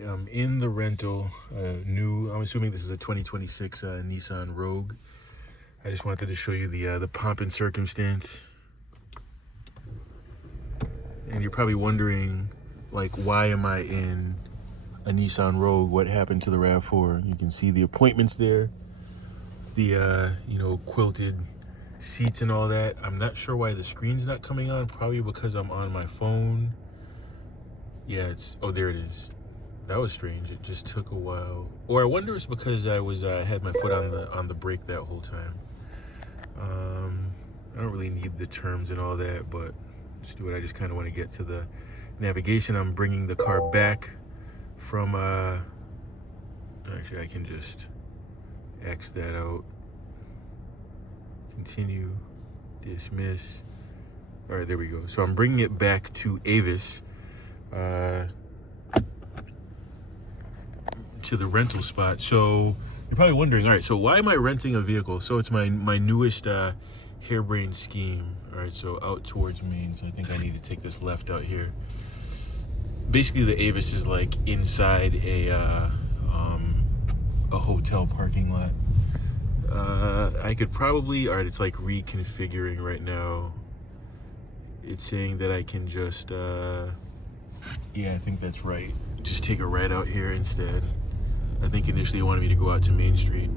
right, I'm in the rental, I'm assuming this is a 2026 Nissan Rogue. I just wanted to show you the pomp and circumstance. And you're probably wondering, like, why am I in a Nissan Rogue? What happened to the RAV4? You can see the appointments there, the, quilted seats and all that. I'm not sure why the screen's not coming on, probably because I'm on my phone. Yeah, oh, there it is. That was strange. It just took a while. Or I wonder it's because I had my foot on the brake that whole time. I don't really need the terms and all that, but let's do it. I just kind of want to get to the navigation. I'm bringing the car back from, actually I can just X that out. Continue, dismiss. All right, there we go. So I'm bringing it back to Avis, to the rental spot. So you're probably wondering, all right, so why am I renting a vehicle? So it's my newest harebrained scheme. All right, so out towards Maine. So I think I need to take this left out here. Basically, the Avis is like inside a hotel parking lot. I could probably, all right, it's like reconfiguring right now. It's saying that I can just, yeah, I think that's right. Just take a right out here instead. I think initially it wanted me to go out to Main Street.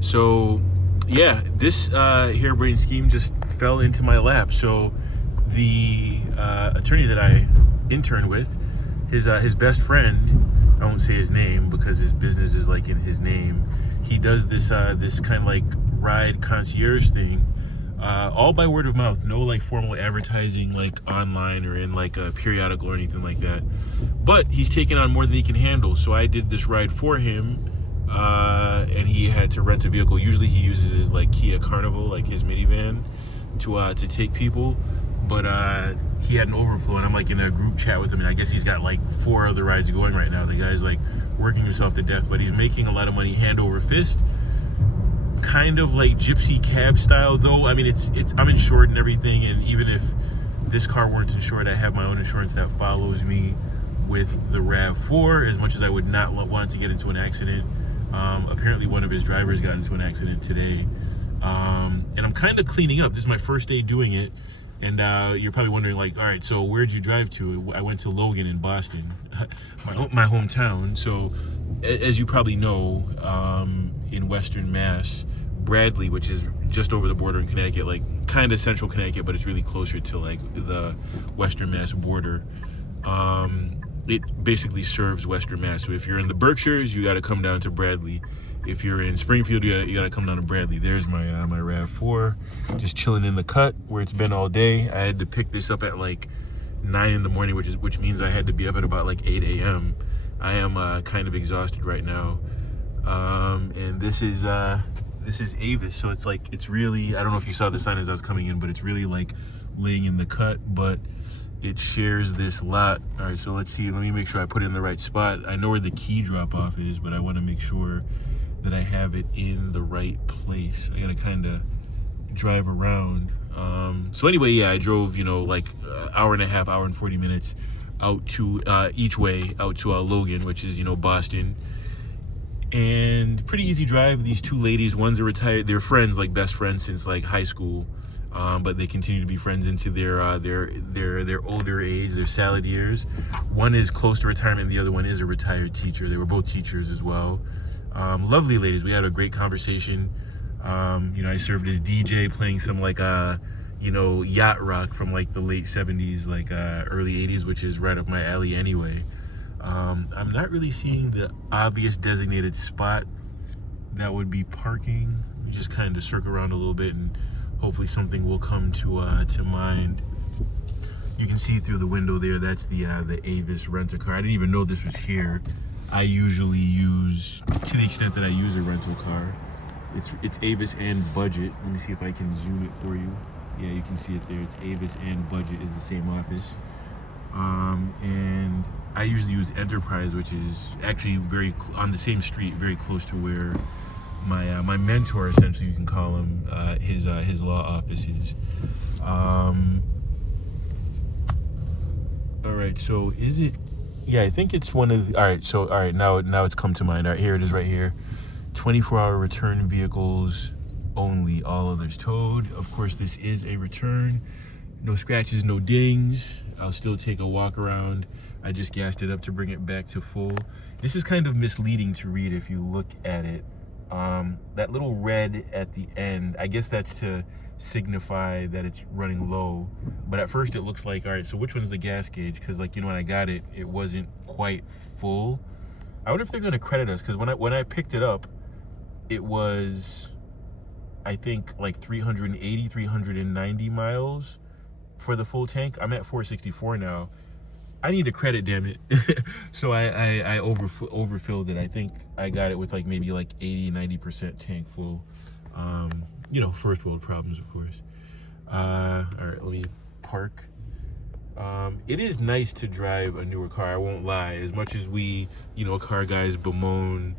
So, yeah, this harebrained scheme just fell into my lap. So, the attorney that I interned with, his best friend, I won't say his name because his business is like in his name. He does this this kind of like ride concierge thing, all by word of mouth. No like formal advertising like online or in like a periodical or anything like that. But he's taken on more than he can handle. So I did this ride for him, and he had to rent a vehicle. Usually he uses his like Kia Carnival, like his minivan, to take people. But he had an overflow, and I'm like in a group chat with him, and I guess he's got like 4 other rides going right now. The guy's like working himself to death, but he's making a lot of money hand over fist. Kind of like gypsy cab style, though. I mean, I'm insured and everything, and even if this car weren't insured, I have my own insurance that follows me with the RAV4, as much as I would not want to get into an accident. Apparently one of his drivers got into an accident today, and I'm kind of cleaning up. This is my first day doing it, and you're probably wondering, like, all right, so where'd you drive to? I went to Logan in Boston, my hometown. So as you probably know, in Western Mass, Bradley, which is just over the border in Connecticut, like kind of central Connecticut, but it's really closer to like the Western Mass border. It basically serves Western Mass. So if you're in the Berkshires, you got to come down to Bradley. If you're in Springfield, you got to come down to Bradley. There's my my RAV4, just chilling in the cut where it's been all day. I had to pick this up at like 9 in the morning, which means I had to be up at about like 8 a.m. I am kind of exhausted right now, and this is Avis. So it's really, I don't know if you saw the sign as I was coming in, but it's really like laying in the cut, but it shares this lot. All right, so let's see. Let me make sure I put it in the right spot. I know where the key drop off is, but I want to make sure that I have it in the right place. I gotta kind of drive around. So anyway, yeah, I drove, like hour and a half, hour and 40 minutes out to each way out to Logan, which is Boston. And pretty easy drive. These 2 ladies, one's a retired, they're friends, like best friends since like high school. But they continue to be friends into their older age, their salad years. One is close to retirement, and the other one is a retired teacher. They were both teachers as well. Lovely ladies. We had a great conversation. I served as DJ, playing some like yacht rock from like the late 70s, like early 80s, which is right up my alley anyway. I'm not really seeing the obvious designated spot that would be parking. Let me just kind of circle around a little bit, and hopefully something will come to mind. You can see through the window there, that's the Avis rent-a-car. I didn't even know this was here. I usually use, to the extent that I use a rental car, it's Avis and Budget. Let me see if I can zoom it for you. Yeah, you can see it there. It's Avis and Budget is the same office. And I usually use Enterprise, which is actually on the same street, very close to where my mentor, essentially you can call him, his law office is. All right, so is it Yeah, I think it's one of. All right, so all right, now it's come to mind. All right, here it is, right here. 24-hour return vehicles only. All others towed. Of course, this is a return. No scratches, no dings. I'll still take a walk around. I just gassed it up to bring it back to full. This is kind of misleading to read if you look at it. That little red at the end, I guess that's to signify that it's running low. But at first it looks like, all right, so which one's the gas gauge? Because like, you know, when I got it, it wasn't quite full. I wonder if they're going to credit us, because when I picked it up, it was, I think, like 380, 390 miles for the full tank. I'm at 464 now. I need a credit, damn it. So I overfilled it. I think I got it with like maybe like 80-90% tank full. You know, first world problems, of course. All right, let me park. It is nice to drive a newer car, I won't lie. As much as we, you know, car guys bemoan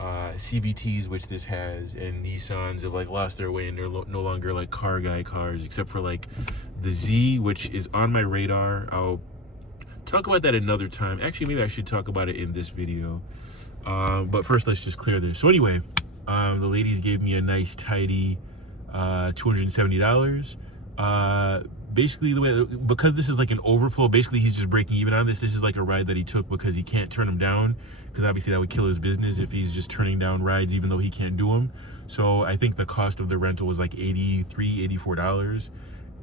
CVTs, which this has, and Nissans have like lost their way and they're no longer like car guy cars, except for like the Z, which is on my radar. I'll talk about that another time. Actually, maybe I should talk about it in this video. But first, let's just clear this. So anyway, the ladies gave me a nice tidy $270. Basically, the way, because this is like an overflow, basically he's just breaking even on this. This is like a ride that he took because he can't turn them down, because obviously that would kill his business if he's just turning down rides even though he can't do them. So I think the cost of the rental was like $84.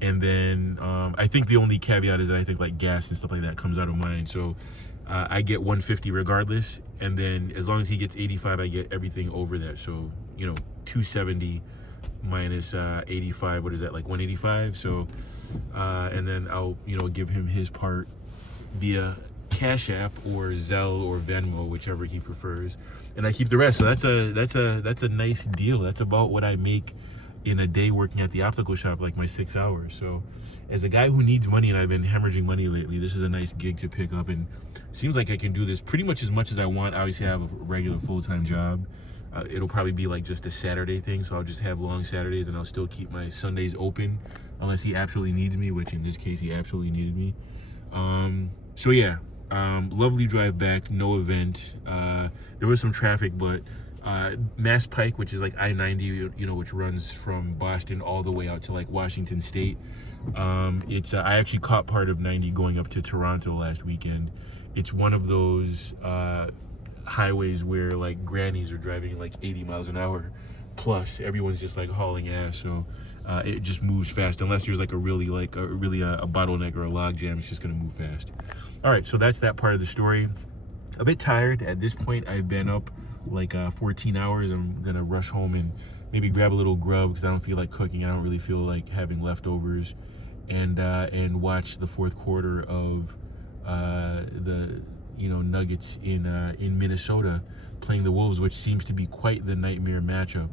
And then I think the only caveat is that I think like gas and stuff like that comes out of mine. So I get $150 regardless, and then as long as he gets 85, I get everything over that. So, you know, 270 minus 85, what is that, like 185? So and then I'll, you know, give him his part via Cash App or Zelle or Venmo, whichever he prefers, and I keep the rest. So that's a nice deal. That's about what I make in a day working at the optical shop, like my 6 hours. So as a guy who needs money, and I've been hemorrhaging money lately, this is a nice gig to pick up, and seems like I can do this pretty much as I want. Obviously I have a regular full-time job. It'll probably be like just a Saturday thing, so I'll just have long Saturdays and I'll still keep my Sundays open unless he absolutely needs me, which in this case he absolutely needed me. So yeah, lovely drive back, no event. There was some traffic, but Mass Pike, which is like I-90, you know, which runs from Boston all the way out to like Washington State. It's I actually caught part of 90 going up to Toronto last weekend. It's one of those highways where like grannies are driving like 80 miles an hour plus. Everyone's just like hauling ass, so it just moves fast unless there's like a bottleneck or a log jam. It's just gonna move fast. All right, so that's that part of the story. A bit tired at this point. I've been up like 14 hours. I'm gonna rush home and maybe grab a little grub because I don't feel like cooking. I don't really feel like having leftovers, and watch the fourth quarter of the, you know, Nuggets in Minnesota playing the Wolves, which seems to be quite the nightmare matchup.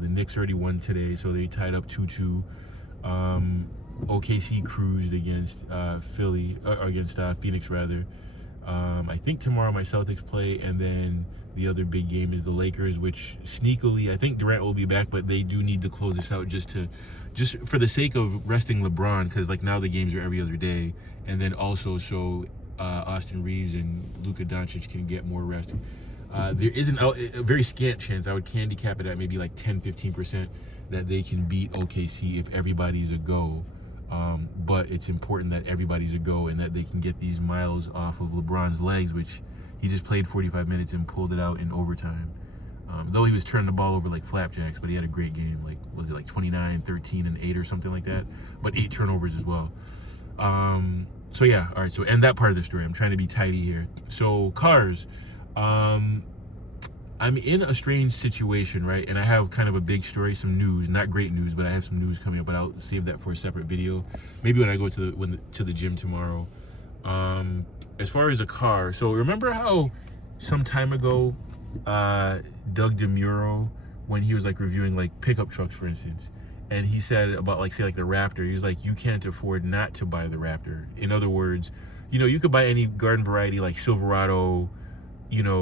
The Knicks already won today, so they tied up 2-2. OKC cruised against Phoenix rather. I think tomorrow my Celtics play, and then the other big game is the Lakers, which sneakily I think Durant will be back, but they do need to close this out just for the sake of resting LeBron, because like now the games are every other day, and then also so Austin Reeves and Luka Doncic can get more rest. There is a very scant chance, I would handicap it at maybe like 10-15%, that they can beat OKC if everybody's a go. But it's important that everybody's a go and that they can get these miles off of LeBron's legs, which he just played 45 minutes and pulled it out in overtime. Though he was turning the ball over like flapjacks, but he had a great game. Like, was it like 29, 13, and 8 or something like that? But 8 turnovers as well. So yeah, all right, so end that part of the story. I'm trying to be tidy here. So cars, I'm in a strange situation, right? And I have kind of a big story, some news, not great news, but I have some news coming up, but I'll save that for a separate video. Maybe when I go to the gym tomorrow. As far as a car, so remember how some time ago, Doug DeMuro, when he was like reviewing like pickup trucks, for instance, and he said about like, say like the Raptor, he was like, you can't afford not to buy the Raptor. In other words, you know, you could buy any garden variety like Silverado, Sierra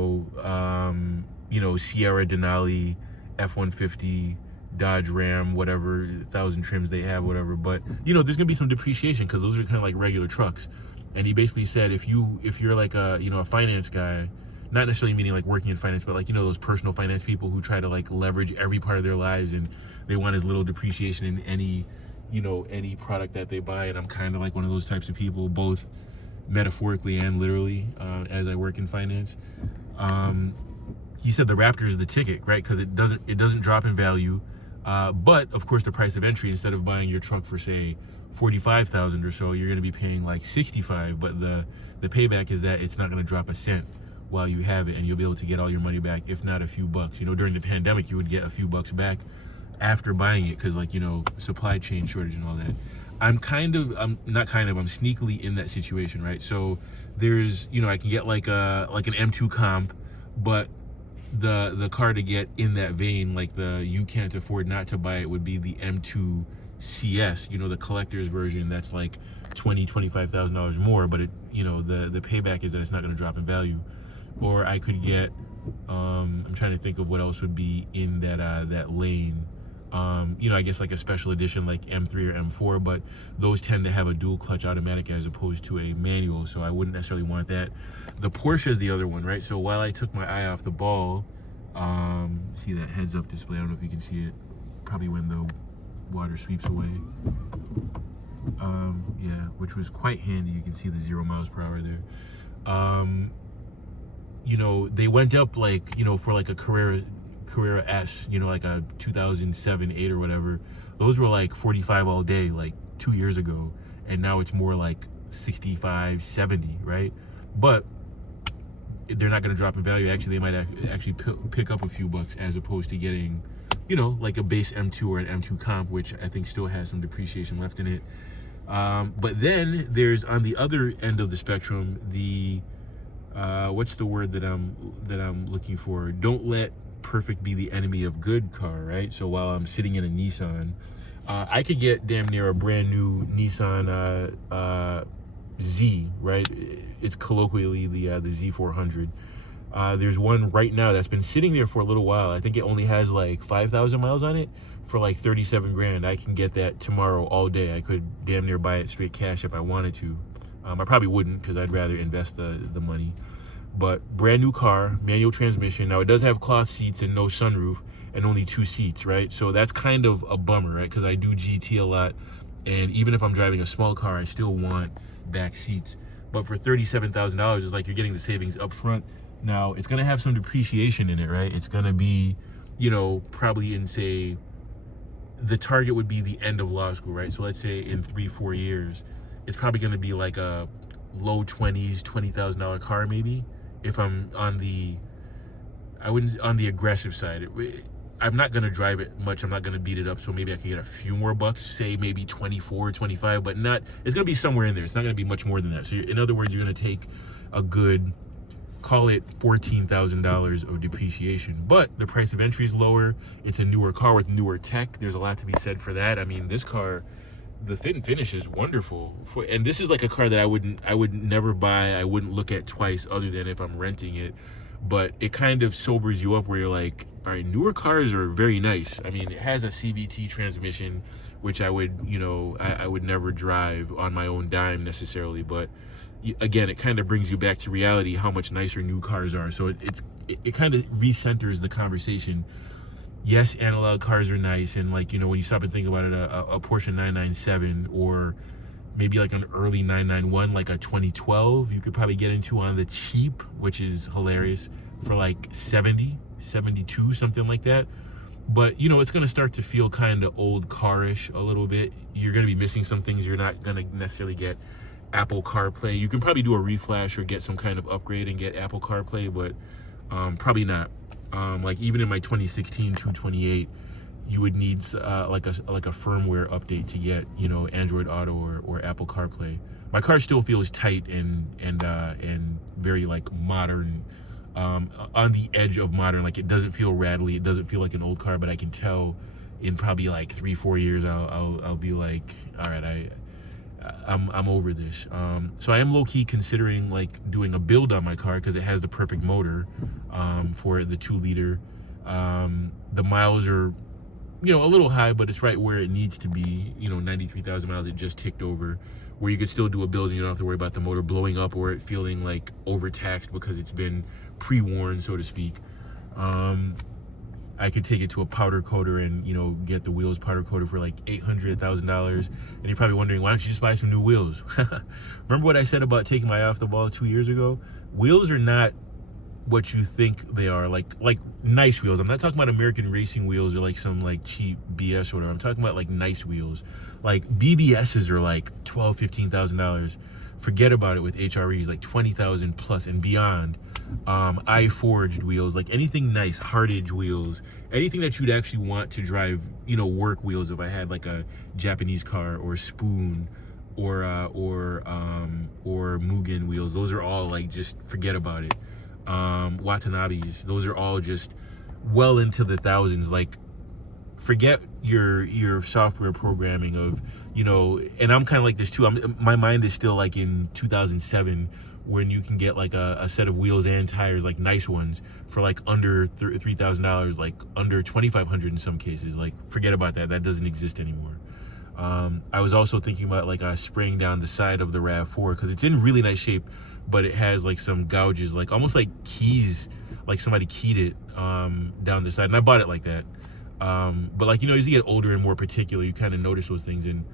Denali, F-150, Dodge Ram, whatever, 1,000 trims they have, whatever. But, you know, there's going to be some depreciation because those are kind of like regular trucks. And he basically said if you're like a a finance guy, not necessarily meaning like working in finance, but like those personal finance people who try to like leverage every part of their lives, and they want as little depreciation in any product that they buy. And I'm kind of like one of those types of people, both metaphorically and literally, as I work in finance. He said the Raptor is the ticket, right? Because it doesn't drop in value, but of course the price of entry, instead of buying your truck for say 45,000 or so, you're going to be paying like 65. But the payback is that it's not going to drop a cent while you have it, and you'll be able to get all your money back, if not a few bucks. During the pandemic, you would get a few bucks back after buying it because supply chain shortage and all that. I'm sneakily in that situation, right? So there's I can get like an M2 comp, but the car to get in that vein, like you can't afford not to buy it, would be the M2 CS, the collector's version. That's like $25,000 more, but the payback is that it's not going to drop in value. Or I could get I'm trying to think of what else would be in that lane. I guess like a special edition like M3 or M4, but those tend to have a dual clutch automatic as opposed to a manual, so I wouldn't necessarily want that. The Porsche is the other one, right? So while I took my eye off the ball, see that heads up display, I don't know if you can see it, probably when the water sweeps away. Yeah, which was quite handy. You can see the 0 miles per hour there. They went up like, for like a Carrera S, like a 2007, 8 or whatever. Those were like 45 all day, like 2 years ago. And now it's more like 65, 70, right? But they're not going to drop in value. Actually, they might actually pick up a few bucks as opposed to getting, like a base M2 or an M2 comp, which I think still has some depreciation left in it. But then there's, on the other end of the spectrum, the what's the word that I'm looking for? Don't let perfect be the enemy of good car, right? So while I'm sitting in a Nissan, I could get damn near a brand new Nissan Z, right? It's colloquially the Z400. There's one right now that's been sitting there for a little while. I think it only has like 5,000 miles on it for like 37 grand. I can get that tomorrow all day. I could damn near buy it straight cash if I wanted to. I probably wouldn't, because I'd rather invest the money. But brand new car, manual transmission. Now it does have cloth seats and no sunroof and only 2 seats, right? So that's kind of a bummer, right? Because I do GT a lot, and even if I'm driving a small car, I still want back seats. But for $37,000, it's like you're getting the savings up front. Now it's gonna have some depreciation in it, right? It's gonna be, probably in, say, the target would be the end of law school, right? So let's say in 3-4 years, it's probably gonna be like a low 20s, $20,000 car maybe. If I'm on the aggressive side. I'm not gonna drive it much. I'm not gonna beat it up, so maybe I can get a few more bucks, say maybe 24, 25, but not, it's gonna be somewhere in there. It's not gonna be much more than that. So in other words, you're gonna take a good, call it $14,000 of depreciation, but the price of entry is lower. It's a newer car with newer tech. There's a lot to be said for that. I mean, this car, the fit and finish is wonderful. And this is like a car that I would never buy. I wouldn't look at twice, other than if I'm renting it. But it kind of sobers you up where you're like, all right, newer cars are very nice. I mean, it has a CVT transmission, which I would, I would never drive on my own dime necessarily. But again, it kind of brings you back to reality, how much nicer new cars are. So it kind of recenters the conversation. Yes, analog cars are nice, and like, when you stop and think about it, a Porsche 997 or maybe like an early 991, like a 2012, you could probably get into on the cheap, which is hilarious, for like 70, 72, something like that. But it's going to start to feel kind of old car-ish a little bit. You're going to be missing some things. You're not going to necessarily get Apple CarPlay. You can probably do a reflash or get some kind of upgrade and get Apple CarPlay, but probably not. Like even in my 2016 228, you would need like a firmware update to get Android Auto or Apple CarPlay. My car still feels tight and very like modern, on the edge of modern. Like, it doesn't feel rattly. It doesn't feel like an old car, but I can tell in probably like 3-4 years I'll be like, all right, I'm over this. So I am low-key considering like doing a build on my car because it has the perfect motor for the 2-liter. The miles are a little high, but it's right where it needs to be. 93,000 miles, it just ticked over, where you could still do a build and you don't have to worry about the motor blowing up or it feeling like overtaxed because it's been pre-worn, so to speak. I could take it to a powder coater and, get the wheels powder coated for like $800, $1,000. And you're probably wondering, why don't you just buy some new wheels? Remember what I said about taking my eye off the ball 2 years ago? Wheels are not what you think they are, like nice wheels. I'm not talking about American racing wheels or like some like cheap BS or whatever. I'm talking about like nice wheels. Like BBSs are like $12,000, $15,000. Forget about it with HREs, like 20,000 plus and beyond. I-forged wheels, like anything nice, hard edge wheels, anything that you'd actually want to drive, work wheels. If I had like a Japanese car or Spoon or Mugen wheels, those are all like, just forget about it. Watanabe's, those are all just well into the thousands. Like, forget your software programming of, and I'm kind of like this too. My mind is still like in 2007 when you can get like a set of wheels and tires, like nice ones, for like under $3,000, like under $2,500 in some cases. Like, forget about that. That doesn't exist anymore. I was also thinking about like spraying down the side of the RAV4 because it's in really nice shape, but it has like some gouges, like almost like keys, like somebody keyed it down the side. And I bought it like that. But like, as you get older and more particular, you kind of notice those things. And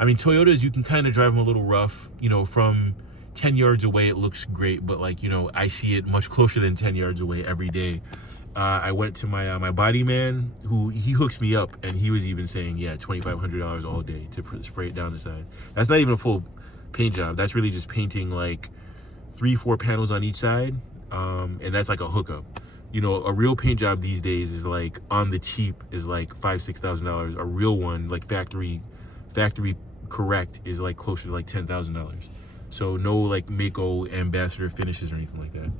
I mean, Toyotas, you can kind of drive them a little rough, from 10 yards away, it looks great. But like, I see it much closer than 10 yards away every day. I went to my my body man, who he hooks me up, and he was even saying, yeah, $2,500 all day to spray it down the side. That's not even a full paint job. That's really just painting like 3-4 panels on each side, and that's like a hookup. A real paint job these days is like, on the cheap, is like $5,000-$6,000. A real one, like factory correct, is like closer to like $10,000. So no like Mako ambassador finishes or anything like that.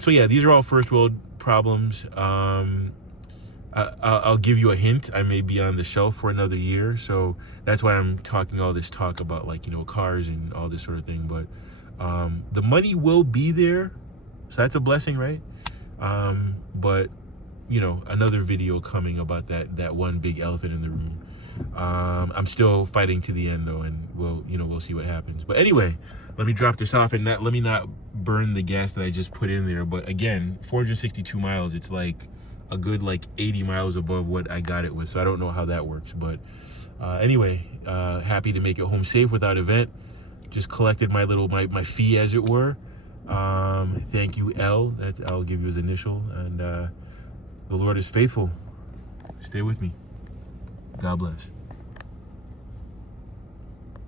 So yeah, these are all first world problems. I'll give you a hint. I may be on the shelf for another year, so that's why I'm talking all this talk about like, cars and all this sort of thing. But the money will be there, so that's a blessing, right? But another video coming about that one big elephant in the room. I'm still fighting to the end though, and we'll see what happens. But anyway, let me drop this off and let me not burn the gas that I just put in there. But again, 462 miles, it's like a good like 80 miles above what I got it with, so I don't know how that works. But anyway, happy to make it home safe without event. Just collected my fee, as it were. Thank you, L. That I'll give you his initial. And the Lord is faithful. Stay with me. God bless.